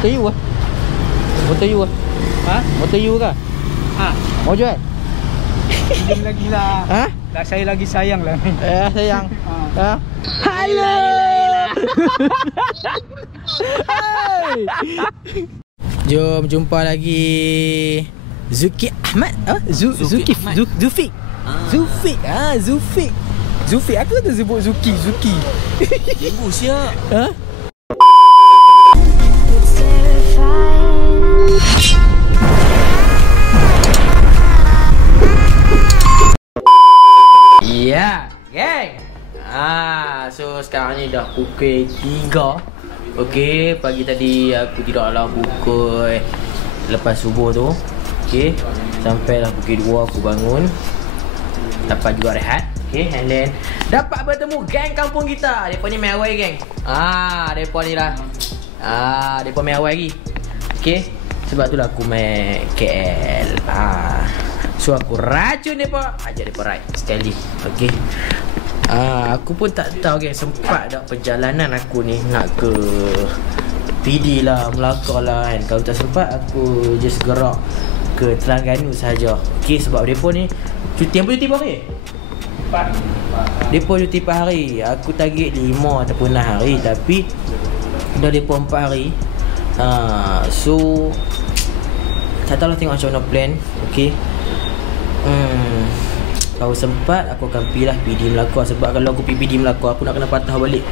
Motor you lah. Motor you lah. Ha? Motor you ke? Ha. Mau jual? Pinjam lagi lah. Ha? Lah saya lagi sayang lah. Sayang. Ha. Hello. Hey. Jom jumpa lagi Zuki Ahmad. Zuki Ahmad. Zufik. Zufik. Zufik. Zufik. Aku tak sebut Zuki. Cikgu siap. Ha? Ya, geng. So sekarang ni dah pukul 3. Okey, pagi tadi aku tidaklah pukul lepas subuh tu. Okey, sampailah pukul 2 aku bangun. Dapat juga rehat. Okey, and then dapat bertemu geng kampung kita. Depa ni main awal geng. Depa ni lah. Depa main awal lagi. Okey, sebab itulah aku main KL. So aku racun depa, ajak depa ride sekali. Okey. Aku pun tak tahu geng, sempat dak perjalanan aku ni nak ke PD lah, Melaka lah kan. Kalau tak sempat aku just gerak ke Terengganu sahaja. Okey, sebab depa ni cuti berapa hari? 4. Depa cuti 4 hari. Aku target 5 ataupun 6 hari, tapi dah depa 4 hari. So tak tahulah, tengok macam mana plan. Okey. Kalau sempat aku akan pergi lah PD Melaka. Sebab kalau aku pergi PD Melaka, aku nak kena patah balik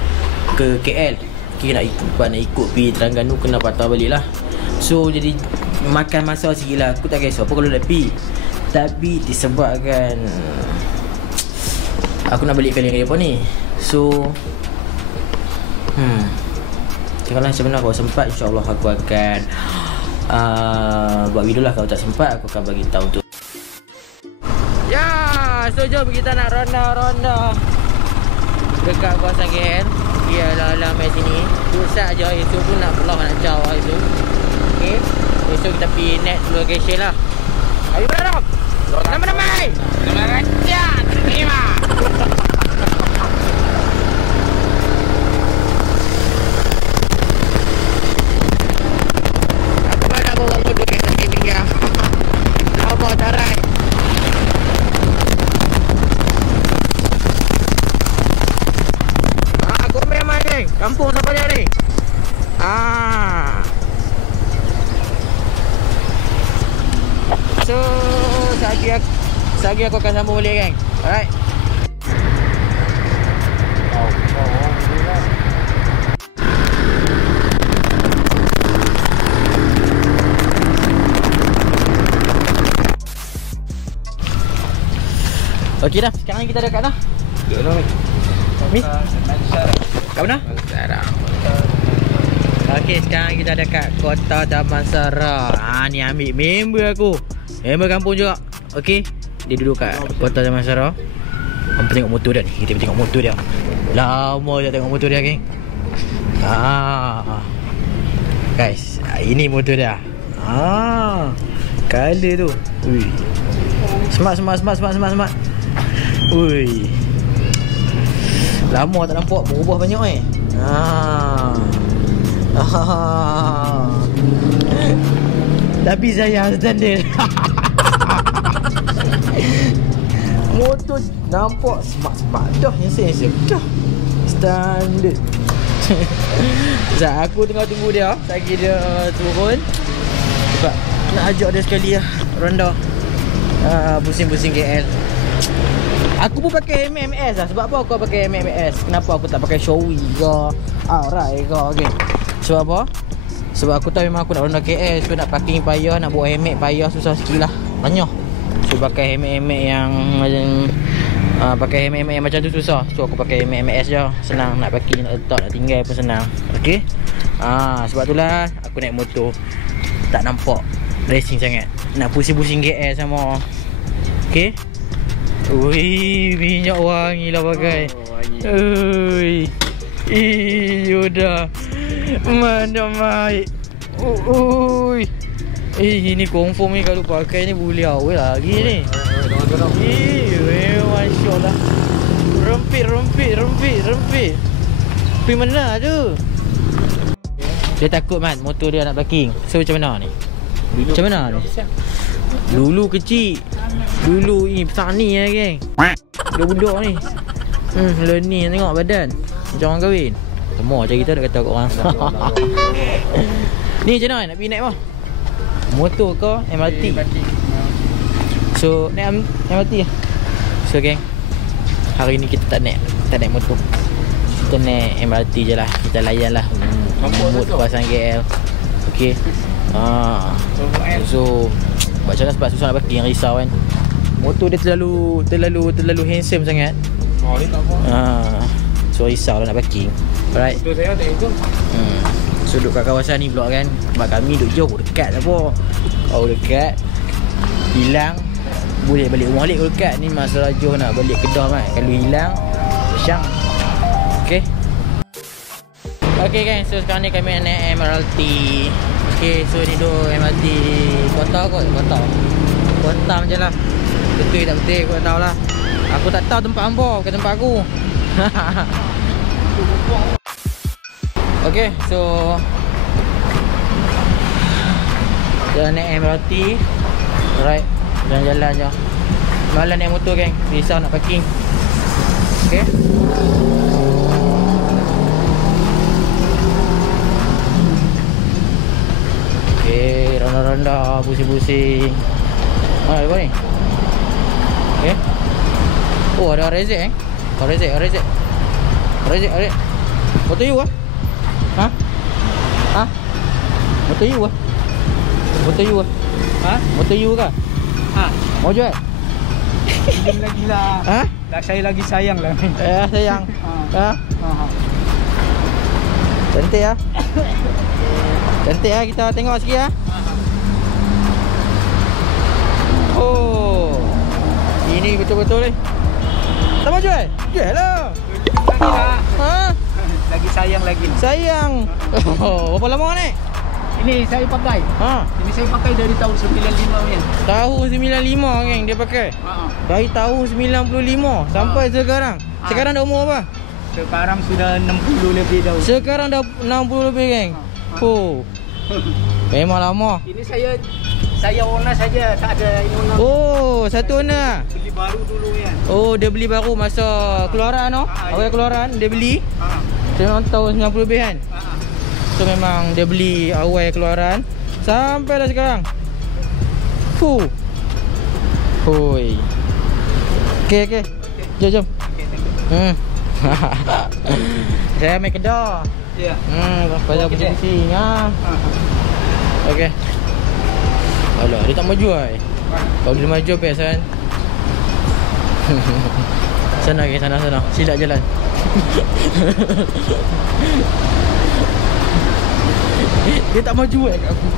ke KL. Okay, nak ikut pergi Terengganu, kena patah balik lah. So jadi makan masa sikit lah. Aku tak kisah apa kalau nak pergi, tapi disebabkan aku nak balik kali apa ni. So tengoklah macam mana. Kalau sempat, insyaAllah aku akan buat video lah. Kalau tak sempat, aku akan bagi tahu tu. So jom kita nak ronda-ronda dekat kawasan KL. Ialah main sini. Pusat je. Esok pun nak pulang, nak jauh esok. Okay, esok kita pergi next location lah. Ayo berapa? Nama-nama. Nama raja. Terima. Aku nak bawa motor ke sini tinggal. Apa tarai? Kampung siapa dia ni? So Sagi aku akan sambung balik geng. Alright. Okey dah, sekarang kita dekat dah. Mi? Kat mana? Okey, sekarang kita dekat Kota Damansara. Ni ambil member aku. Member kampung juga. Okey, dia duduk kat Kota Damansara. Hampa tengok motor dia ni. Kita tengok motor dia. Lama je tengok motor dia, geng. Guys, ini motor dia. Color tu. Ui. Smart. Ui. Lama tak nampak, berubah banyak Tapi saya standard. Motor nampak smart dah, handsome dah. Standard. Sekejap, aku tengah tunggu dia. Lagi dia turun. Sebab nak ajak dia sekali lah ronda pusing-pusing KL. Aku pun pakai MMS lah. Sebab apa aku pakai MMS? Kenapa aku tak pakai Showy ke Arai ke? Okay. Sebab apa? Sebab aku tahu memang aku nak ronda KL. So nak parking payah, nak bawa helmet payah, susah sikit lah. Banyak. So pakai helmet yang pakai helmet yang macam tu susah. So aku pakai MMS je. Senang nak parking, nak letak, nak tinggal pun senang. Okay. Sebab itulah aku naik motor tak nampak racing sangat. Nak pusing-pusing KL sama. Okay. Ui, minyak wangi lah pakai. Ui. Udah. Mana mai. Ui. Ini confirm ni kalau pakai ni boleh awal lagi ni. Masya-Allah. Rempit. Pergi mana tu? Dia takut Mat, motor dia nak parking. So macam mana ni? Macam mana ni? Dulu kecil. Dulu ni besar ni lah geng. Budak-budak ni. Learning tengok badan. Macam orang kahwin. Semua macam kita nak kata kat orang. Ni macam mana nak pergi naik apa? Motor ke MRT? So naik MRT lah. So geng, hari ni kita tak naik motor. Kita naik MRT je lah. Kita layan lah mood kawasan KL. Okay. So macam mana sebab susah nak parking, risau kan. Motor dia terlalu handsome sangat. Oh, ni tak apa. So risau lah nak parking. Alright. Motor saya tak itu. So duduk kat kawasan ni pula kan. Sebab kami duduk jauh, dekat tak apa. Kalau dekat hilang boleh balik rumah balik. Kalau dekat ni masalah jauh nak balik Kedah kan. Kalau hilang syang. Okay. Okay kan, so sekarang ni kami naik MRT. Okay, so ni duduk MRT kota kot. Kota macam lah. Betul tak betul aku tak tahu lah. Aku tak tahu tempat hamba, bukan tempat aku. Okay, so kita naik MRT. Alright, jalan-jalan je. Malah naik motor geng, risau nak parking. Okay. Okay, ronda-ronda, pusing-pusing. Apa ni? Okay. Oh, ada rezek rezek. Motor you ah? Ha? Motor you ah? Ha? Motor you ke? Ha. Mau jual? Pinjam lagi lah. Ha? Saya lagi sayang lah. Sayang. Ha? Cantik ah. Cantik ah, kita tengok sikit ah. Oh. Ini betul-betul ni. Tak mau jual? Jual lah. Lagi lah. Ha? Lagi sayang lagi. Sayang. Oh, berapa lama ni? Ini saya pakai. Ini saya pakai dari tahun 95 ni. Tahun 95 geng dia pakai. Dari tahun 95 sampai sekarang. Sekarang dah umur apa? Sekarang sudah 60 lebih dah. Sekarang dah 60 lebih geng. Oh. Memang lama. Ini saya owner saja, tak ada ini owner. Oh, satu owner. Beli baru dulu kan. Oh, dia beli baru masa keluaran tu. Awal keluaran dia beli. Memang tahun 90 lebih kan. So memang dia beli awal keluaran sampai dah sekarang. Hoi. Okay. Jom. Saya main Kedah. Ya. Pasal pusing-pusing Okay. Alah, dia tak mau jual. Kalau dia mau jual best kan. Sana. Silap jalan. Dia tak mau jual kat aku.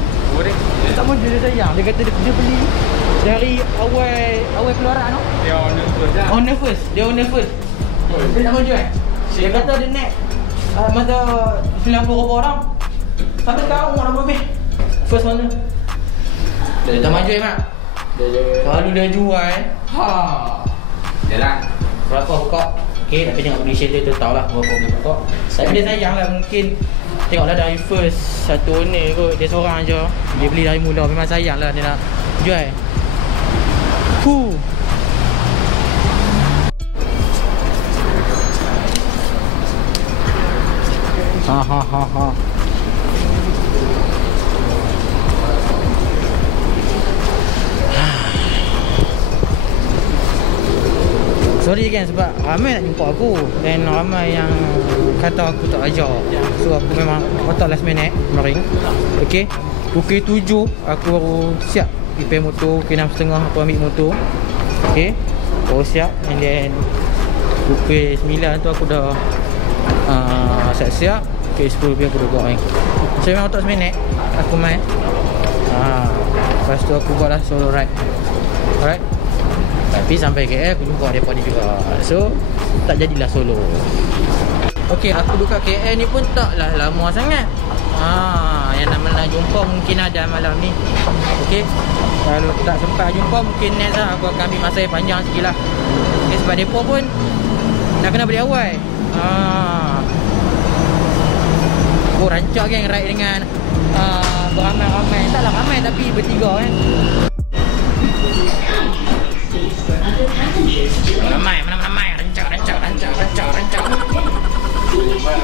Dia tak mau jual, dia sayang. Dia kata dia beli dari awal keluaran tu. Dia owner first. Dia owner first. Dia tak mau jual. Dia kata dia naik masa 90 orang. Sampai sekarang umur dah lebih. First mana? Dia tak mau jual mak. Kalau dia jual, Yalah. Berapa buka? Okay, tapi tengok condition dia tahu lah berapa buka. Tapi dia sayang lah mungkin. Tengoklah dari first satu owner kot. Dia seorang je. Dia beli dari mula. Memang sayang lah dia nak jual. Ha. Sorry kan sebab ramai nak jumpa aku. Dan ramai yang kata aku tak ajak. So aku memang otak last minute kemarin. Okay, pukul 7 aku baru siap prepare motor. Pukul 6.30 aku ambil motor. Okay, baru siap. And then pukul 9 tu aku dah siap-siap. Pukul 10 lebih aku dah buat main. So memang otak seminit aku main. Lepas tu aku buatlah solo ride. Alright. Tapi sampai KL aku jumpa mereka ni juga. So tak jadilah solo. Okay, aku duduk kat KL ni pun taklah lama sangat. Yang nak jumpa mungkin ada malam ni. Okay, kalau tak sempat jumpa mungkin next lah aku akan ambil masa yang panjang sikit lah. Okay, sebab mereka pun nak kena balik awal. Oh, rancak geng ride dengan beramai-ramai. Taklah ramai tapi bertiga kan. Ramai, mana ramai. Rancak.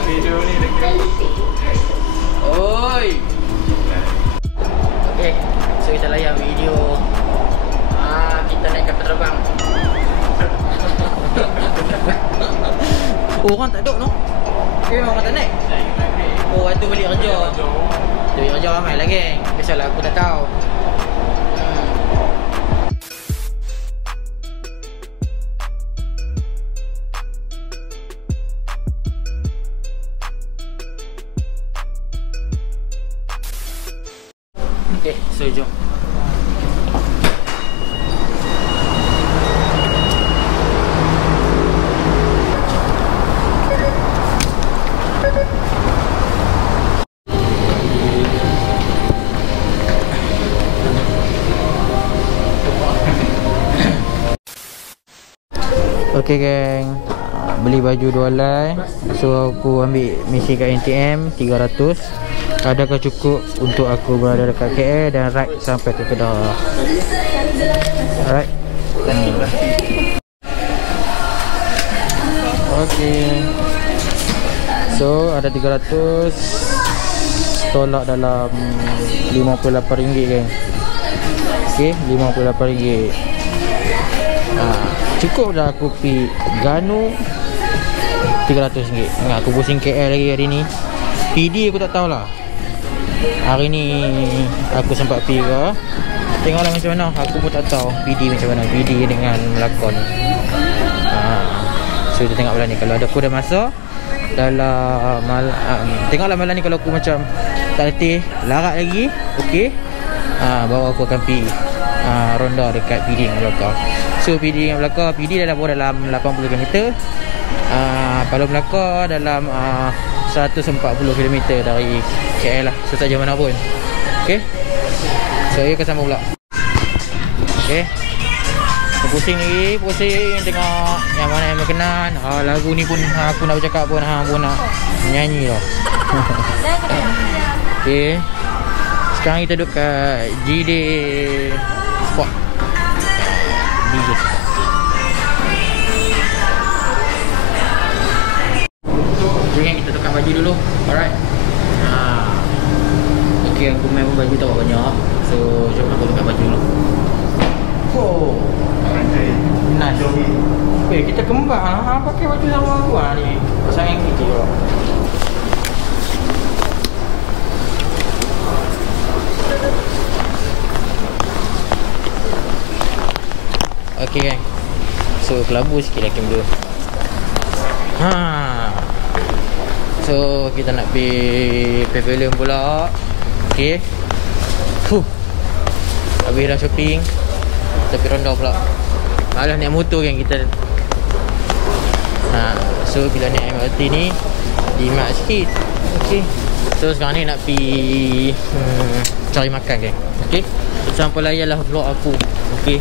Video ni dekat. Oi. Okay, so kita layan video. Kita naik kapal terbang. Orang tak duduk no? Orang tak naik? Oh, itu balik kerja. Balik kerja ramai lah geng. Biasalah aku tak tahu. Okay, so jom. Okay geng, beli baju 2 helai. So aku ambil misi kat NTM 300. Adakah cukup untuk aku berada dekat KL dan ride sampai ke Kedah? Alright. Okay. So ada 300 tolak dalam RM58 geng. Okay, RM58. Cukup dah aku pergi Ganu RM300. Ingat aku pusing KL lagi hari ni. PD aku tak tahulah. Hari ni aku sempat pergi ke. Tengoklah macam mana. Aku pun tak tahu PD macam mana. PD dengan melakon. So kita tengok malam ni. Kalau ada aku dah masuk dalam tengoklah malam ni. Kalau aku macam tak letih, larat lagi, okey, baru aku akan pergi ronda dekat PD dengan Melaka. So PD dengan Melaka, PD dalam 80 km, Palu Melaka dalam 140 km dari KL lah. So tak jauh mana pun. Okay, so you akan sambung pula. Okay, so, pusing tengok yang mana yang berkenan. Lagu ni pun aku nak bercakap pun pun nak nyanyi lah. Okay, sekarang kita duduk kat GD Spot, DJ Spot. Jadi kita tukar baju dulu. Alright. Okay, aku memang baju tak banyak. So jom aku tukar baju dulu. Oh, nice. Kita kembang pakai baju sama aku ni. Pasangan kita juga. Okay gang. So kelabu sikit lah camera. So kita nak pergi pavilion pula. Okay. Habis dah shopping, kita pergi ronda pula. Malah naik motor kan kita. So bila naik MRT ni jimat sikit. Okay. So sekarang ni nak pergi cari makan kan. Okay. Sampai layanlah vlog aku. Okay.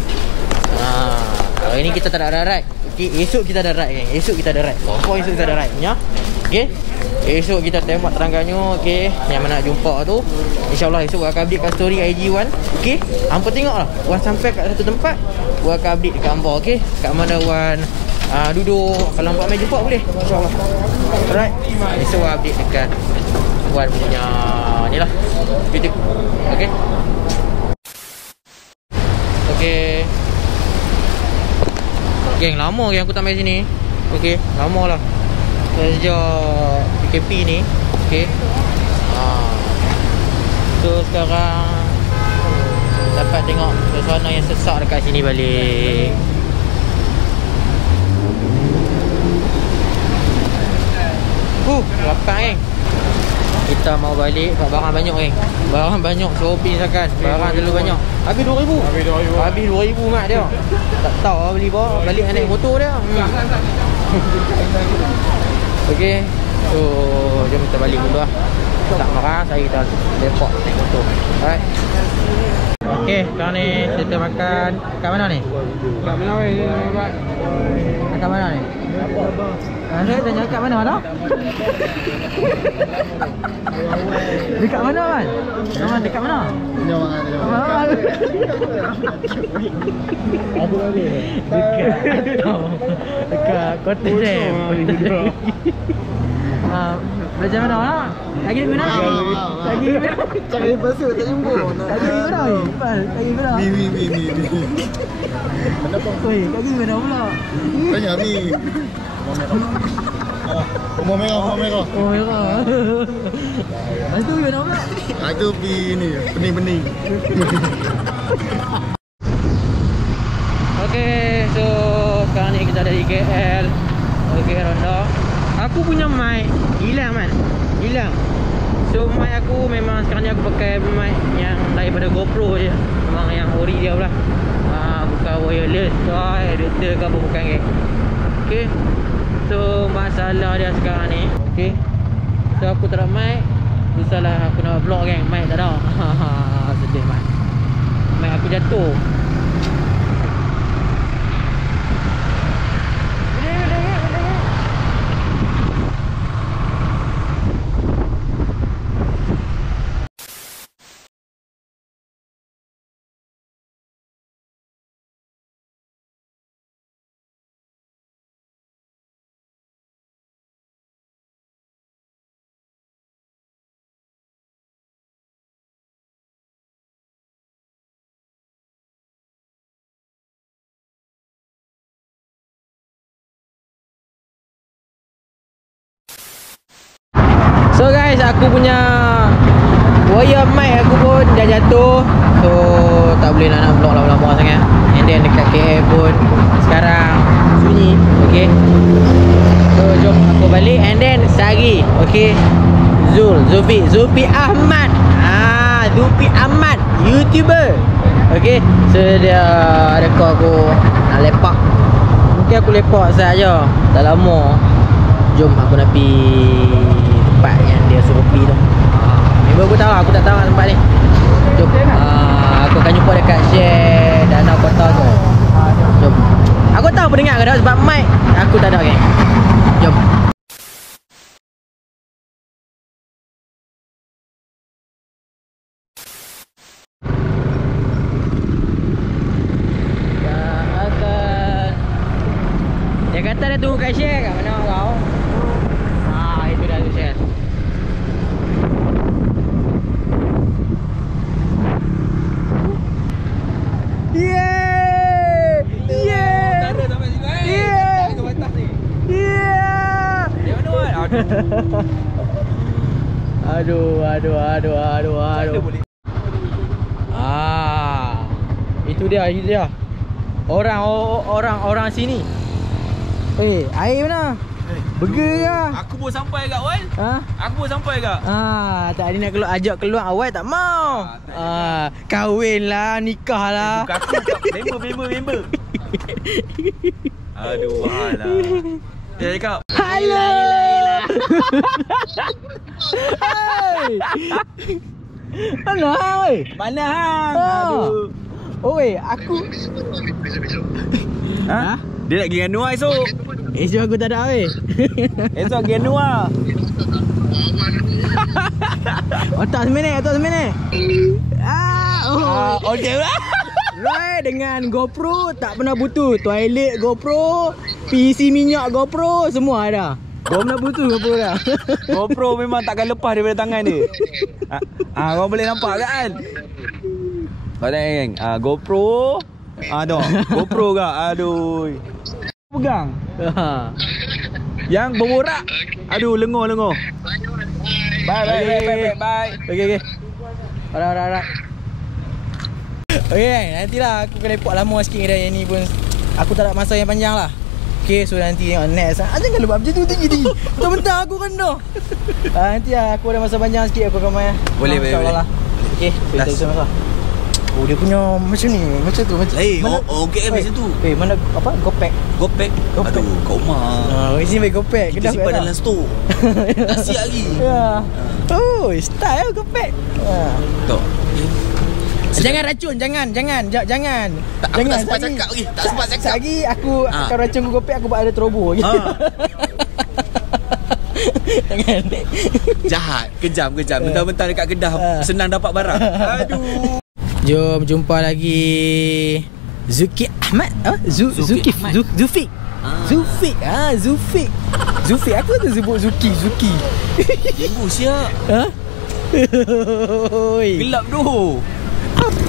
Hari ni kita tak ada ride. Okay. Esok kita ada ride kan. Esok kita ada ride. Esok kita ada ride punya. Okay. Esok kita tembak Terengganu. Okay, yang mana nak jumpa tu, InsyaAllah esok akan update kat story IG1. Okay, hampa tengok lah Wan sampai kat satu tempat, Wan akan update dekat hampa. Okay, kat mana Wan duduk. Kalau hampa main jumpa boleh, InsyaAllah. Alright, esok Wan update dekat Wan punya ni lah, YouTube. Okay. Okay geng, lama yang aku tak main sini. Okay, lama lah sejak PKP ni. Okay. So sekarang dapat tengok suasana yang sesak dekat sini balik. Lapar kan. Kita mau balik sebab barang banyak kan. Barang banyak, shopping misalkan. Barang terlalu banyak. Habis 2,000. Habis 2,000 mak dia. Tak tahu lah beli apa. Balik naik motor dia. Okay, so jom kita balik dulu lah. Tak marah, saya kita depot naik motor. Alright. Okay, sekarang ni kita makan. Kat mana ni? Kat mana weh? Kat mana ni? Anda tanya kat mana dah? Dekat mana kan? Kawan dekat mana? Dekat Kota Jam. Belajar mana nak? Lagi di mana? Lagi di mana? Cari pasal tak jumpa. Lagi di mana? Lagi di mana? Ni. Oi, lagi di mana pula? Tanya ni. Umur merah. Oh, merah. Itu di mana pula? Itu ni, bening-bening. Okay, so sekarang ni kita ada di KL. Okay, Ronda. Aku punya mic hilang man. Hilang. So mic aku memang sekarang ni aku pakai mic yang daripada GoPro je. Memang yang ori dia pula. Bukan wireless. Editor ke apa bukan ke. Okay. So masalah dia sekarang ni. Okay. So aku tak ada mic. Susahlah aku nak vlog kan. Mic tak ada. Sedih man. Mic aku jatuh. So guys, aku punya wire mic aku pun dah jatuh. So tak boleh nak vlog lama-lama sangat. And then dekat KL pun sekarang sunyi. Okay. So jom aku balik. And then Sari. Okay. Zulfi Ahmad. Zulfi Ahmad, YouTuber. Okay. So dia ada call aku nak lepak. Mungkin aku lepak saja. Tak lama. Jom aku nak pergi tempat yang dia suruh pergi tu. Member aku tahu, aku tak tahu tempat ni. Jom. Aku akan jumpa dekat share Danau Kota tu. Jom. Aku tahu pendengar ke tak sebab mic aku tak ada geng. Jom. Dia kata dia tunggu kat share kat mana kau? Itu dah tu share. Yeah! Yeah! Yeah! Yeah! Dia mana buat? Aduh. Itu dia. Orang sini. Air mana? Burger ke? Aku pun sampai kat Wan. Aku pun sampai kat. Tak ada nak ajak keluar awal tak mau. Kahwin lah, nikah lah. Member. Aduh, wahala. Dia cakap, Hello. Mana oi? mana hang? Aduh. Oi, aku. Ha? Dia nak pergi dengan Noah esok. Esok aku tak ada oi. Esok pergi dengan Noah. Otak seminit. Okey lah. Roy dengan GoPro tak pernah butuh. Toilet GoPro, PC minyak GoPro, semua ada. Kau pernah butuh GoPro dah. GoPro memang takkan lepas daripada tangan dia. Kau boleh nampak kan? Kau tengok geng. GoPro. Tu. GoPro ke? Aduh. Pegang. Yang berborak. Aduh, lengur. Bye. Okay. Alright. Okay, nantilah aku akan lepak lama sikit kedai yang ni pun. Aku tak ada masa yang panjang lah. Okay, so nanti tengok next. Jangan lepak macam tu tinggi. Bentar-bentar aku rendah. Nanti lah aku ada masa panjang sikit aku akan main. Boleh. Okay, so kita masa. Oh, dia punya macam ni. Macam tu. Okey macam tu. Mana apa? Gopek. Aduh, kau mah. Sini baik Gopek. Kita simpan dalam stor. Tak siap lagi. Ya. Oh, style Gopek. Tok. Jangan racun, jangan. Jangan sempat cakap lagi. Tak sempat cakap. Lagi aku akan racun Gopek, aku buat ada terobo lagi. Jangan. Jahat. Kejam. Bentar-bentar dekat Kedah senang dapat barang. Aduh. Jom jumpa lagi Zuki Ahmad. Zuki Ahmad. Zufik. Zufik. Zufik aku tu sebut Zuki. Ibu siap. Ha? Gelap tu.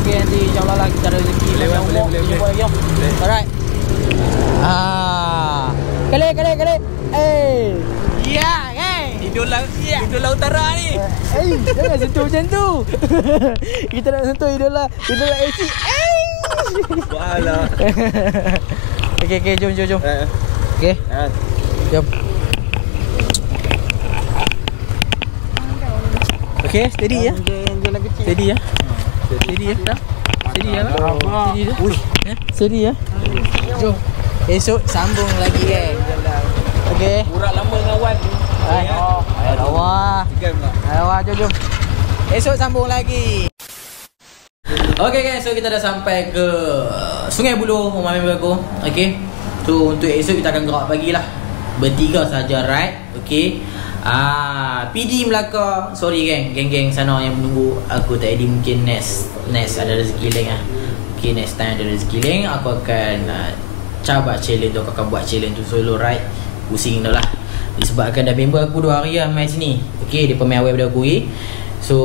Okay, nanti insyaAllah lah kita ada rezeki. Boleh. Alright. Kali. Ya, Idola utara ni. Jangan sentuh macam tu. Kita nak sentuh idola AC. Walah. Okay, jom. Okay, jom. Okay, steady ya. Steady ya. Steady ya. Jom. Esok sambung lagi kan. Okay. Urat lama dengan Wan. Jom. Esok sambung lagi. Okay guys, so kita dah sampai ke Sungai Buloh, rumah member aku. Okay. So untuk esok kita akan gerak pagi lah. Bertiga saja ride. Okay. PD Melaka. Sorry geng sana yang menunggu aku tadi. Mungkin next ada rezeki lain lah. Okay, next time ada rezeki lain aku akan cabar challenge tu. Aku akan buat challenge tu solo ride. Pusing dah lah. Disebabkan dah member aku 2 hari lah main sini. Okay, dia pun main awal pada aku so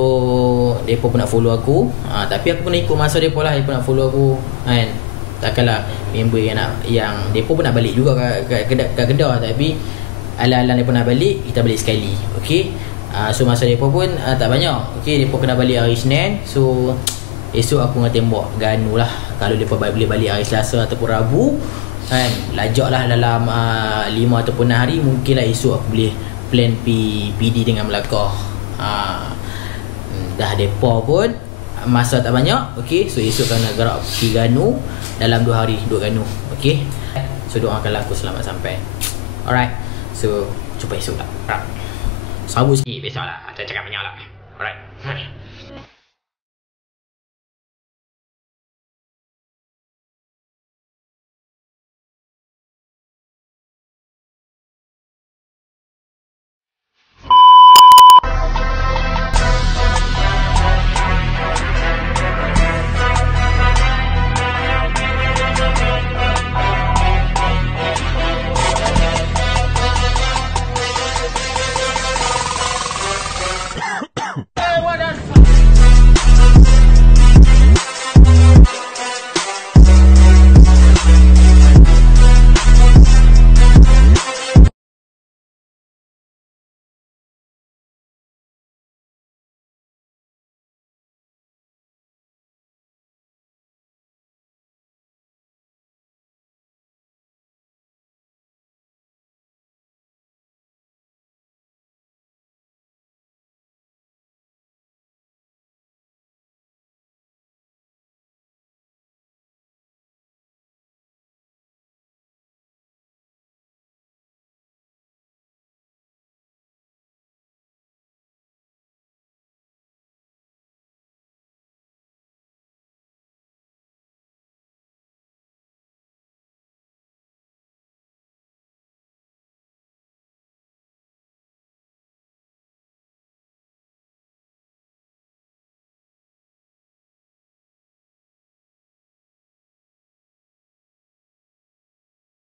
mereka pun nak follow aku. Tapi aku kena ikut masa mereka lah. Mereka nak follow aku kan. Takkanlah member yang mereka pun nak balik juga kat Kedah. Tapi ala-ala mereka nak balik, kita balik sekali. Okay. So masa mereka pun tak banyak. Okay, mereka kena balik hari Senin. So esok aku nak tembak Ganu lah. Kalau mereka boleh balik hari Selasa ataupun Rabu kan, lajak lah dalam 5 ataupun 6 hari. Mungkin lah esok aku boleh plan PD dengan Melaka. Dah depa pun masa tak banyak. Okay, so esok kena gerak pergi Ganu dalam 2 hari, 2 Ganu. Okay, so doakanlah aku selamat sampai. Alright, so jumpa esok lah. Sabut sikit besok lah. Aku cakap banyak lah. Alright.